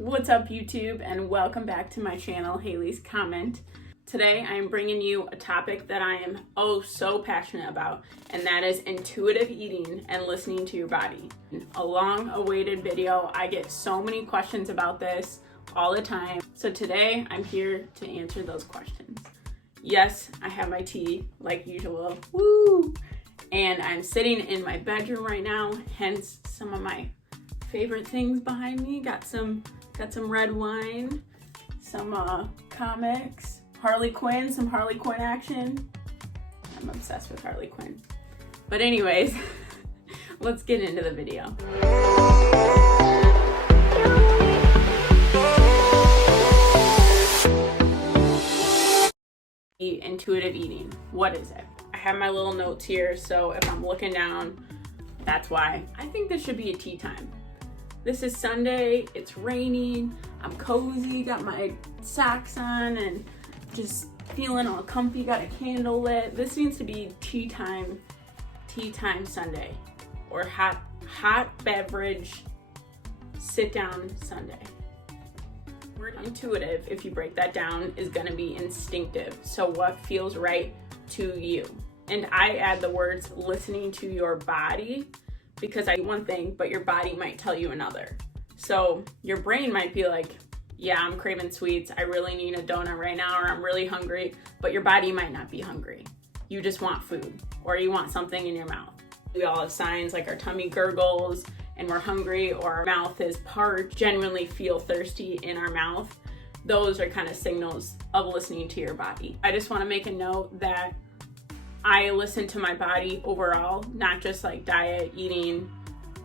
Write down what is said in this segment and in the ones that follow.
What's up, YouTube, and welcome back to my channel, Haley's Comment. Today I am bringing you a topic that I am so passionate about, and that is intuitive eating and listening to your body. A long-awaited video. I get so many questions about this all the time, so today I'm here to answer those questions. Yes, I have my tea like usual, woo! And I'm sitting in my bedroom right now, hence some of my favorite things behind me. Got some red wine, some comics, Harley Quinn, some Harley Quinn action. I'm obsessed with Harley Quinn. But anyways, let's get into the video. Intuitive eating, what is it? I have my little notes here, so if I'm looking down, that's why. I think this should be a tea time. This is Sunday, it's raining, I'm cozy, got my socks on and just feeling all comfy, got a candle lit. This needs to be tea time Sunday, or hot beverage sit down Sunday. Word intuitive, if you break that down, is gonna be instinctive. So what feels right to you? And I add the words listening to your body, because I do one thing, but your body might tell you another. So your brain might be like, yeah, I'm craving sweets, I really need a donut right now, or I'm really hungry, but your body might not be hungry. You just want food, or you want something in your mouth. We all have signs like our tummy gurgles and we're hungry, or our mouth is parched, genuinely feel thirsty in our mouth. Those are kind of signals of listening to your body. I just want to make a note that I listen to my body overall, not just like diet, eating,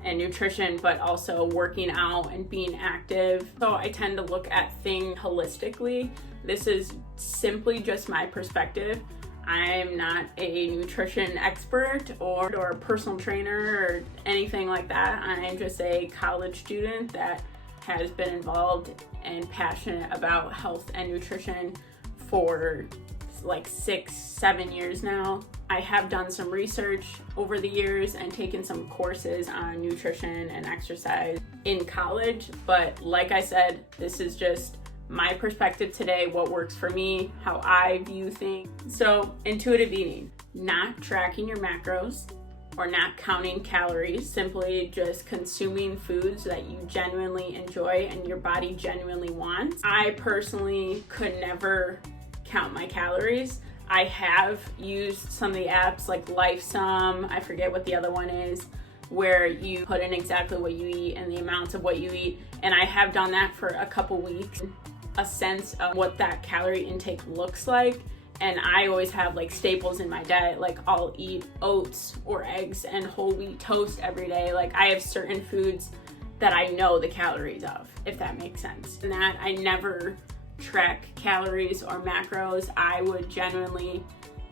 and nutrition, but also working out and being active. So I tend to look at things holistically. This is simply just my perspective. I'm not a nutrition expert or a personal trainer or anything like that. I'm just a college student that has been involved and passionate about health and nutrition for like 6-7 years now. I have done some research over the years and taken some courses on nutrition and exercise in college, but like I said, this is just my perspective today, what works for me, how I view things. So intuitive eating, not tracking your macros or not counting calories, simply just consuming foods that you genuinely enjoy and your body genuinely wants. I personally could never count my calories. I have used some of the apps like LifeSum, I forget what the other one is, where you put in exactly what you eat and the amounts of what you eat, and I have done that for a couple weeks. A sense of what that calorie intake looks like, and I always have like staples in my diet, like I'll eat oats or eggs and whole wheat toast every day. Like I have certain foods that I know the calories of, if that makes sense. And that I never track calories or macros. I would genuinely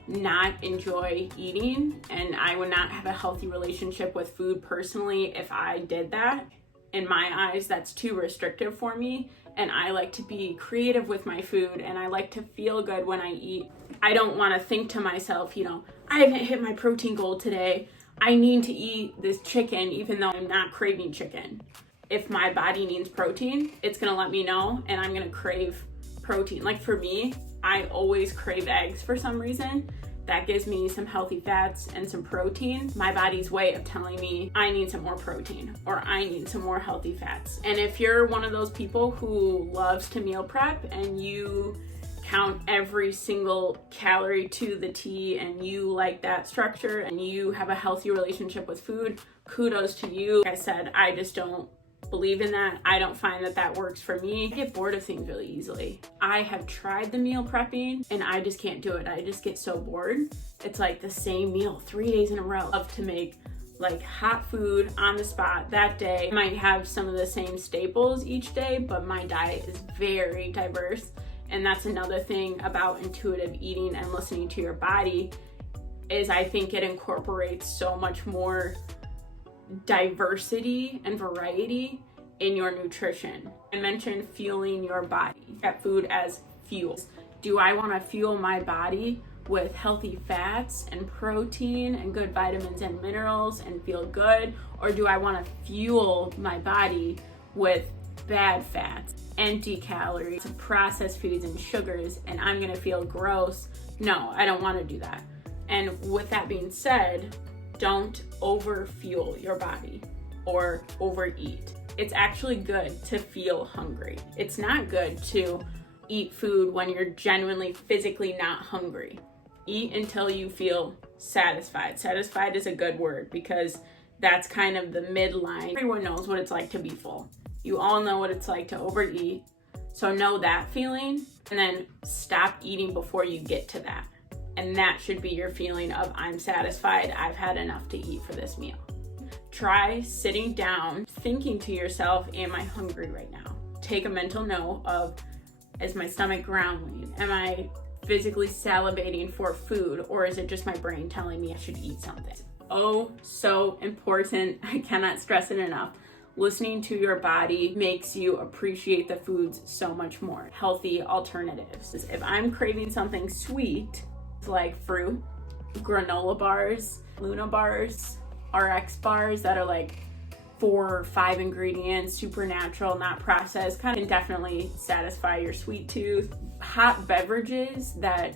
not enjoy eating, and I would not have a healthy relationship with food personally if I did that. In my eyes, that's too restrictive for me, and I like to be creative with my food, and I like to feel good when I eat. I don't want to think to myself, I haven't hit my protein goal today, I need to eat this chicken even though I'm not craving chicken. If my body needs protein, it's gonna let me know, and I'm gonna crave protein. Like for me, I always crave eggs for some reason. That gives me some healthy fats and some protein. My body's way of telling me I need some more protein or I need some more healthy fats. And if you're one of those people who loves to meal prep and you count every single calorie to the T and you like that structure and you have a healthy relationship with food, kudos to you. Like I said, I just don't believe in that. I don't find that works for me. I get bored of things really easily. I have tried the meal prepping and I just can't do it. I just get so bored. It's like the same meal 3 days in a row. I love to make like hot food on the spot that day. I might have some of the same staples each day, but my diet is very diverse. And that's another thing about intuitive eating and listening to your body, is I think it incorporates so much more diversity and variety in your nutrition. I mentioned fueling your body. At food as fuel. Do I want to fuel my body with healthy fats and protein and good vitamins and minerals and feel good? Or do I want to fuel my body with bad fats, empty calories, processed foods and sugars, and I'm gonna feel gross. No, I don't wanna do that. And with that being said, don't overfuel your body or overeat. It's actually good to feel hungry. It's not good to eat food when you're genuinely physically not hungry. Eat until you feel satisfied. Satisfied is a good word because that's kind of the midline. Everyone knows what it's like to be full. You all know what it's like to overeat. So know that feeling and then stop eating before you get to that. And that should be your feeling of I'm satisfied, I've had enough to eat for this meal. Try sitting down, thinking to yourself, am I hungry right now? Take a mental note of, is my stomach growling? Am I physically salivating for food, or is it just my brain telling me I should eat something? Oh, so important. I cannot stress it enough. Listening to your body makes you appreciate the foods so much more. Healthy alternatives. If I'm craving something sweet, like fruit, granola bars, Luna bars, RX bars that are like 4 or 5 ingredients, super natural, not processed, kind of definitely satisfy your sweet tooth. Hot beverages that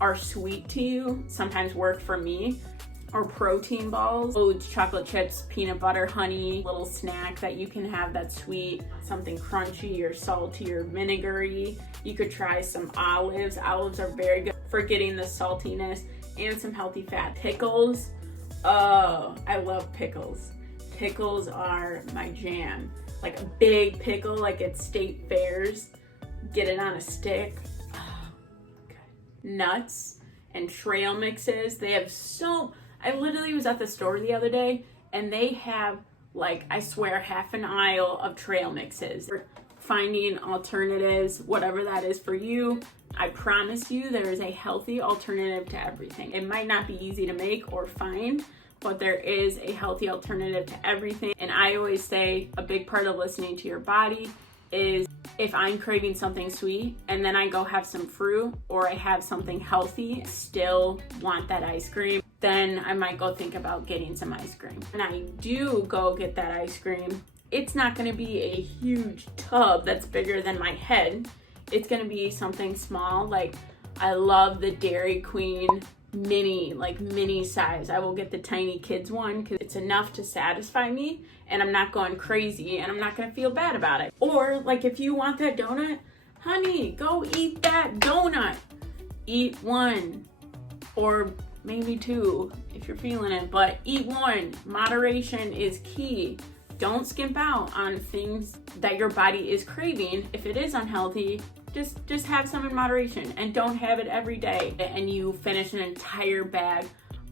are sweet to you sometimes work for me. Or protein balls, oats, chocolate chips, peanut butter, honey, little snack that you can have that's sweet, something crunchy or salty or vinegary. You could try some olives. Olives are very good for getting the saltiness and some healthy fat. Pickles, oh, I love pickles. Pickles are my jam. Like a big pickle, like at state fairs, get it on a stick. Oh, good. Nuts and trail mixes, they have I literally was at the store the other day and they have, like, I swear, half an aisle of trail mixes. Finding alternatives, whatever that is for you, I promise you there is a healthy alternative to everything. It might not be easy to make or find, but there is a healthy alternative to everything. And I always say a big part of listening to your body is if I'm craving something sweet and then I go have some fruit or I have something healthy, still want that ice cream, then I might go think about getting some ice cream. And I do go get that ice cream. It's not gonna be a huge tub that's bigger than my head. It's gonna be something small. Like I love the Dairy Queen mini size. I will get the tiny kids one because it's enough to satisfy me and I'm not going crazy and I'm not gonna feel bad about it. Or like if you want that donut, honey, go eat that donut. Eat one or maybe 2 if you're feeling it, but eat one. Moderation is key. Don't skimp out on things that your body is craving. If it is unhealthy, just have some in moderation and don't have it every day. And you finish an entire bag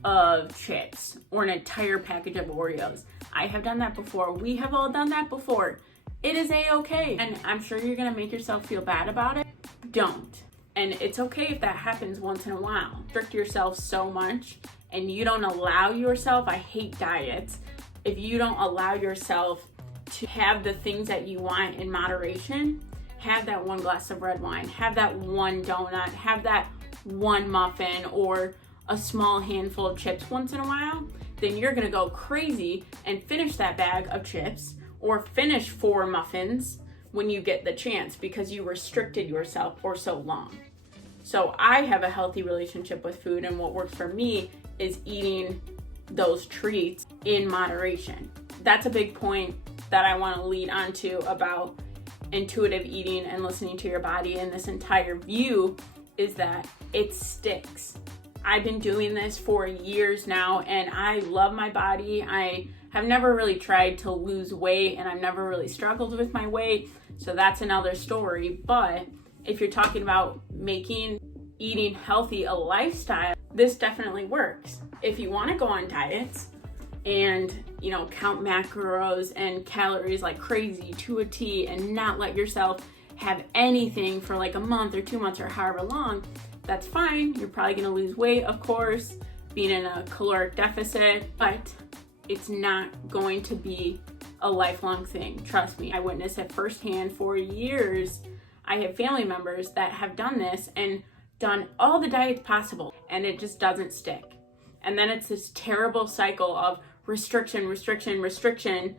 of chips or an entire package of Oreos. I have done that before. We have all done that before. It is a-okay. And I'm sure you're gonna make yourself feel bad about it. Don't. And it's okay if that happens once in a while. Restrict yourself so much and you don't allow yourself, I hate diets, if you don't allow yourself to have the things that you want in moderation, have that 1 glass of red wine, have that 1 donut, have that 1 muffin or a small handful of chips once in a while, then you're gonna go crazy and finish that bag of chips or finish 4 muffins when you get the chance because you restricted yourself for so long. So I have a healthy relationship with food, and what works for me is eating those treats in moderation. That's a big point that I want to lead onto about intuitive eating and listening to your body. And this entire view is that it sticks. I've been doing this for years now and I love my body. I have never really tried to lose weight and I've never really struggled with my weight. So that's another story. But if you're talking about making eating healthy a lifestyle, this definitely works. If you want to go on diets and, count macros and calories like crazy to a T and not let yourself have anything for like a month or 2 months or however long, that's fine. You're probably going to lose weight, of course, being in a caloric deficit, but it's not going to be a lifelong thing. Trust me, I witnessed it firsthand for years. I have family members that have done this and done all the diets possible and it just doesn't stick. And then it's this terrible cycle of restriction,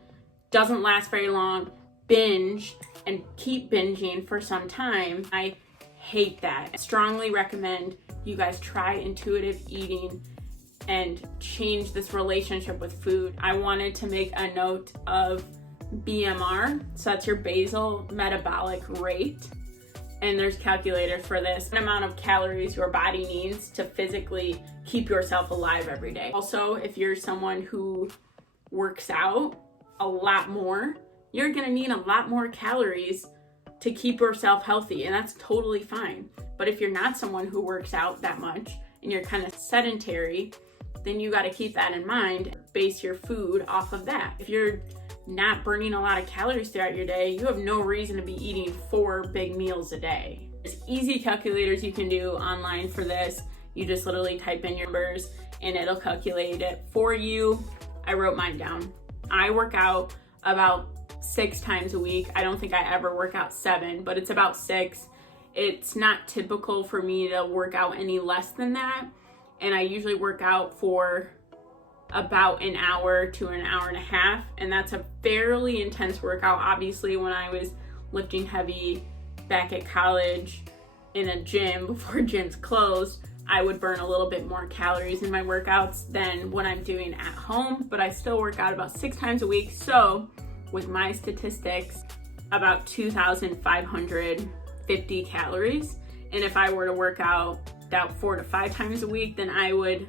doesn't last very long, binge, and keep binging for some time. I hate that. I strongly recommend you guys try intuitive eating and change this relationship with food. I wanted to make a note of BMR, so that's your basal metabolic rate. And there's calculators for this, the amount of calories your body needs to physically keep yourself alive every day. Also, if you're someone who works out a lot more, you're gonna need a lot more calories to keep yourself healthy, and that's totally fine. But if you're not someone who works out that much and you're kind of sedentary, then you gotta keep that in mind. Base your food off of that. If you're not burning a lot of calories throughout your day, you have no reason to be eating 4 big meals a day. There's easy calculators you can do online for this. You just literally type in your numbers and it'll calculate it for you. I wrote mine down. I work out about 6 times a week. I don't think I ever work out 7, but it's about 6. It's not typical for me to work out any less than that. And I usually work out for about an hour to an hour and a half, and that's a fairly intense workout. Obviously, when I was lifting heavy back at college in a gym before gyms closed, I would burn a little bit more calories in my workouts than what I'm doing at home, but I still work out about 6 times a week. So with my statistics, about 2,550 calories. And if I were to work out about 4 to 5 times a week, then I would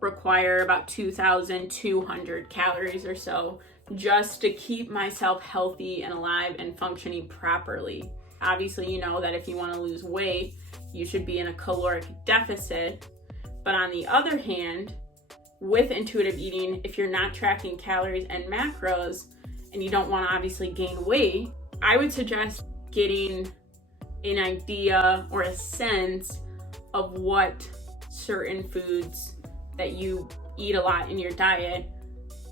require about 2,200 calories or so just to keep myself healthy and alive and functioning properly. Obviously, you know that if you want to lose weight, you should be in a caloric deficit. But on the other hand, with intuitive eating, if you're not tracking calories and macros and you don't want to obviously gain weight, I would suggest getting an idea or a sense of what certain foods that you eat a lot in your diet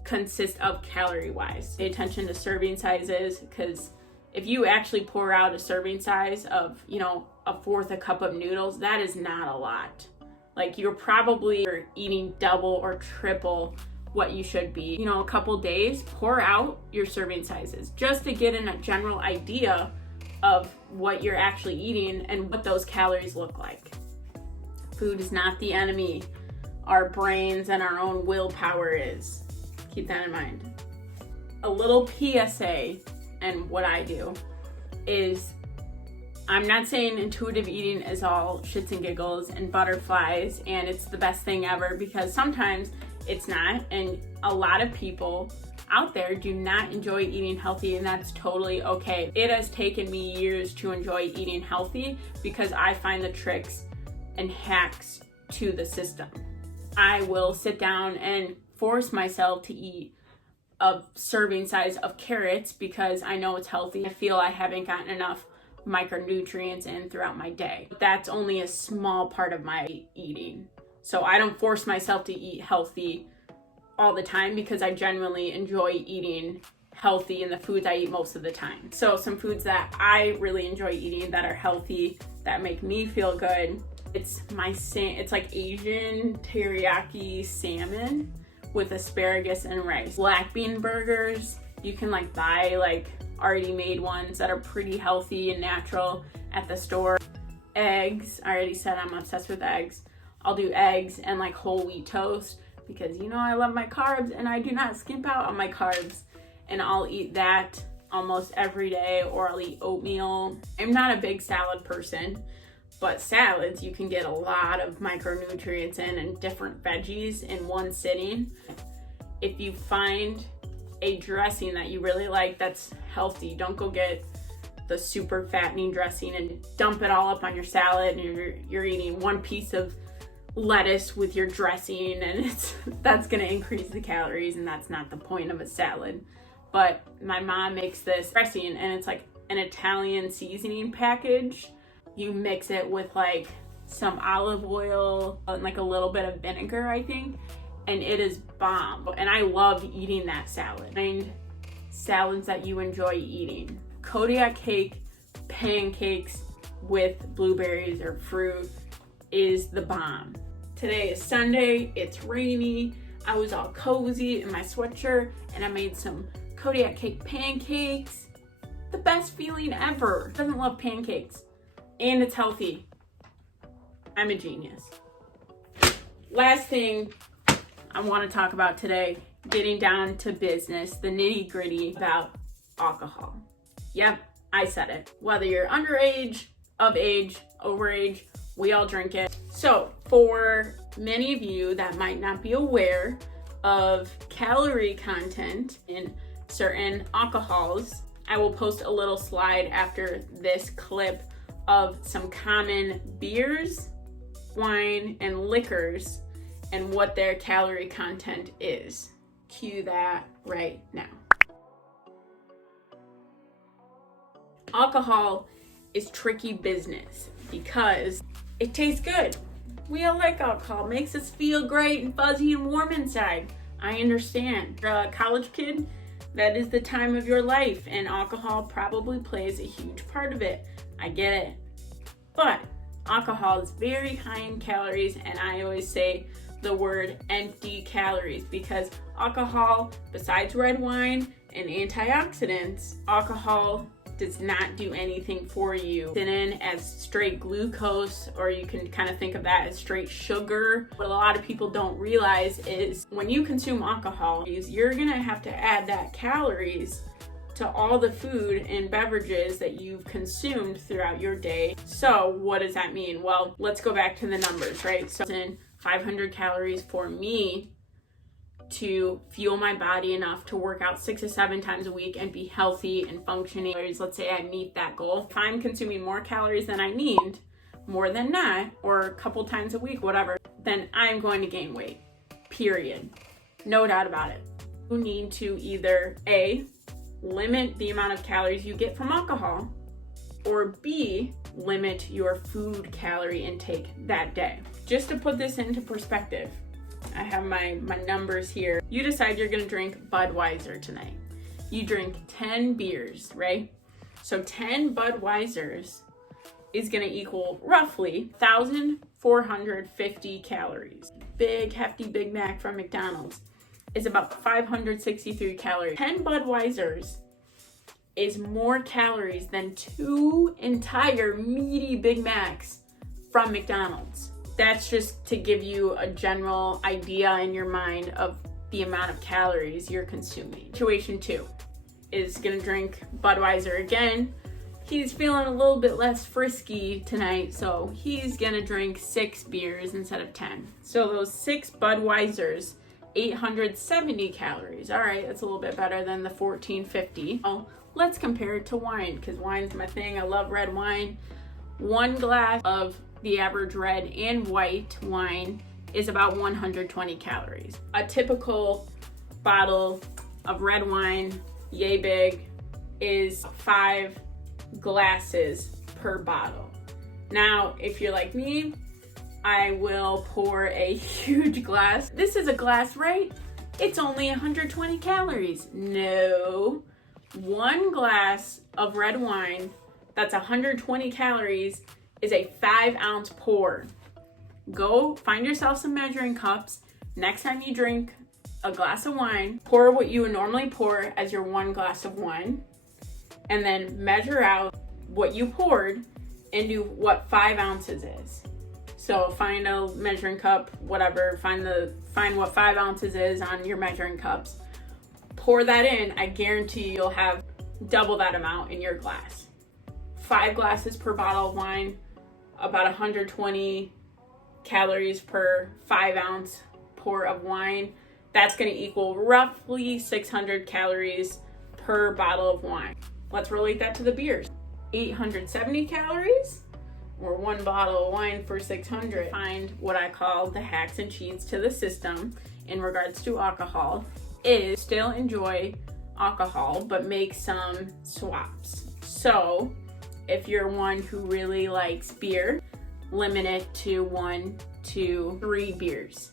consist of calorie wise. Pay attention to serving sizes, because if you actually pour out a serving size of, you know, 1/4 a cup of noodles, that is not a lot. Like, you're probably eating double or triple what you should be. You know, a couple days, pour out your serving sizes just to get in a general idea of what you're actually eating and what those calories look like. Food is not the enemy. Our brains and our own willpower is. Keep that in mind. A little PSA, and what I do is, I'm not saying intuitive eating is all shits and giggles and butterflies and it's the best thing ever, because sometimes it's not, and a lot of people out there do not enjoy eating healthy, and that's totally okay. It has taken me years to enjoy eating healthy because I find the tricks and hacks to the system. I will sit down and force myself to eat a serving size of carrots because I know it's healthy. I feel I haven't gotten enough micronutrients in throughout my day. That's only a small part of my eating. So I don't force myself to eat healthy all the time because I genuinely enjoy eating healthy in the foods I eat most of the time. So some foods that I really enjoy eating that are healthy, that make me feel good, it's like Asian teriyaki salmon with asparagus and rice. Black bean burgers, you can like buy like already made ones that are pretty healthy and natural at the store. Eggs, I already said I'm obsessed with eggs. I'll do eggs and like whole wheat toast because you know I love my carbs and I do not skimp out on my carbs, and I'll eat that almost every day, or I'll eat oatmeal. I'm not a big salad person, but salads, you can get a lot of micronutrients in and different veggies in one sitting. If you find a dressing that you really like that's healthy, don't go get the super fattening dressing and dump it all up on your salad and you're eating one piece of lettuce with your dressing, and that's gonna increase the calories, and that's not the point of a salad. But my mom makes this dressing and it's like an Italian seasoning package. You mix it with like some olive oil and like a little bit of vinegar, I think, and it is bomb. And I love eating that salad. Find salads that you enjoy eating. Kodiak cake pancakes with blueberries or fruit is the bomb. Today is Sunday, it's rainy. I was all cozy in my sweatshirt and I made some Kodiak cake pancakes. The best feeling ever. Doesn't love pancakes. And it's healthy. I'm a genius. Last thing I want to talk about today, getting down to business, the nitty gritty about alcohol. Yep, I said it. Whether you're underage, of age, overage, we all drink it. So for many of you that might not be aware of calorie content in certain alcohols, I will post a little slide after this clip of some common beers, wine, and liquors and what their calorie content is. Cue that right now. Alcohol is tricky business because it tastes good. We all like alcohol. It makes us feel great and fuzzy and warm inside. I understand. For a college kid, that is the time of your life, and alcohol probably plays a huge part of it. I get it. But alcohol is very high in calories, and I always say the word empty calories because alcohol, besides red wine and antioxidants, alcohol does not do anything for you. It's in as straight glucose, or you can kind of think of that as straight sugar. What a lot of people don't realize is when you consume alcohol, you're gonna have to add that calories to all the food and beverages that you've consumed throughout your day. So what does that mean? Well, let's go back to the numbers, right? So 500 calories for me to fuel my body enough to work out 6 to 7 times a week and be healthy and functioning. Let's say I meet that goal. If I'm consuming more calories than I need, more than not, or a couple times a week, whatever, then I'm going to gain weight, period. No doubt about it. You need to either A, limit the amount of calories you get from alcohol, or B, limit your food calorie intake that day. Just to put this into perspective, I have my numbers here. You decide you're gonna drink Budweiser tonight. You drink 10 beers, right? So 10 Budweisers is gonna equal roughly 1,450 calories. Big, hefty Big Mac from McDonald's is about 563 calories. 10 Budweisers is more calories than 2 entire meaty Big Macs from McDonald's. That's just to give you a general idea in your mind of the amount of calories you're consuming. Situation 2 is gonna drink Budweiser again. He's feeling a little bit less frisky tonight, so he's gonna drink 6 beers instead of 10. So those 6 Budweisers, 870 calories. All right, that's a little bit better than the 1450. Oh, let's compare it to wine, because wine's my thing. I love red wine. 1 glass of the average red and white wine is about 120 calories. A typical bottle of red wine, yay big, is 5 glasses per bottle. Now, if you're like me, I will pour a huge glass. This is a glass, right? It's only 120 calories. No, 1 glass of red wine that's 120 calories is a 5-ounce pour. Go find yourself some measuring cups. Next time you drink a glass of wine, pour what you would normally pour as your 1 glass of wine, and then measure out what you poured and do what 5 ounces is. So find a measuring cup, whatever, find what 5 ounces is on your measuring cups. Pour that in. I guarantee you'll have double that amount in your glass. 5 glasses per bottle of wine, about 120 calories per 5-ounce pour of wine. That's going to equal roughly 600 calories per bottle of wine. Let's relate that to the beers. 870 calories, or 1 bottle of wine for 600. Find what I call the hacks and cheats to the system in regards to alcohol is still enjoy alcohol, but make some swaps. So if you're one who really likes beer, limit it to 1 to 3 beers.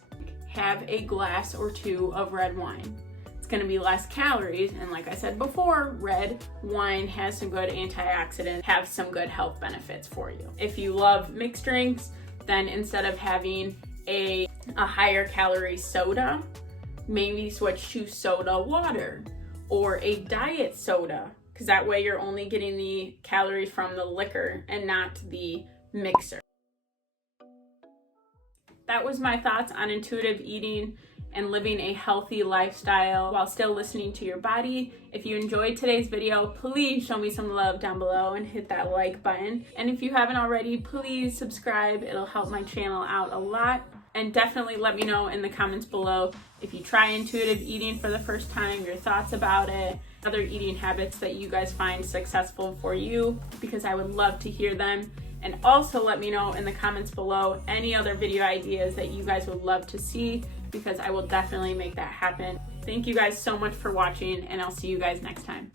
Have a glass or 2 of red wine. It's going to be less calories, and like I said before, red wine has some good antioxidants, have some good health benefits for you. If you love mixed drinks, then instead of having a higher calorie soda, maybe switch to soda water or a diet soda, because that way you're only getting the calories from the liquor and not the mixer. That was my thoughts on intuitive eating and living a healthy lifestyle while still listening to your body. If you enjoyed today's video, please show me some love down below and hit that like button. And if you haven't already, please subscribe. It'll help my channel out a lot. And definitely let me know in the comments below if you try intuitive eating for the first time, your thoughts about it, other eating habits that you guys find successful for you, because I would love to hear them. And also let me know in the comments below any other video ideas that you guys would love to see, because I will definitely make that happen. Thank you guys so much for watching, and I'll see you guys next time.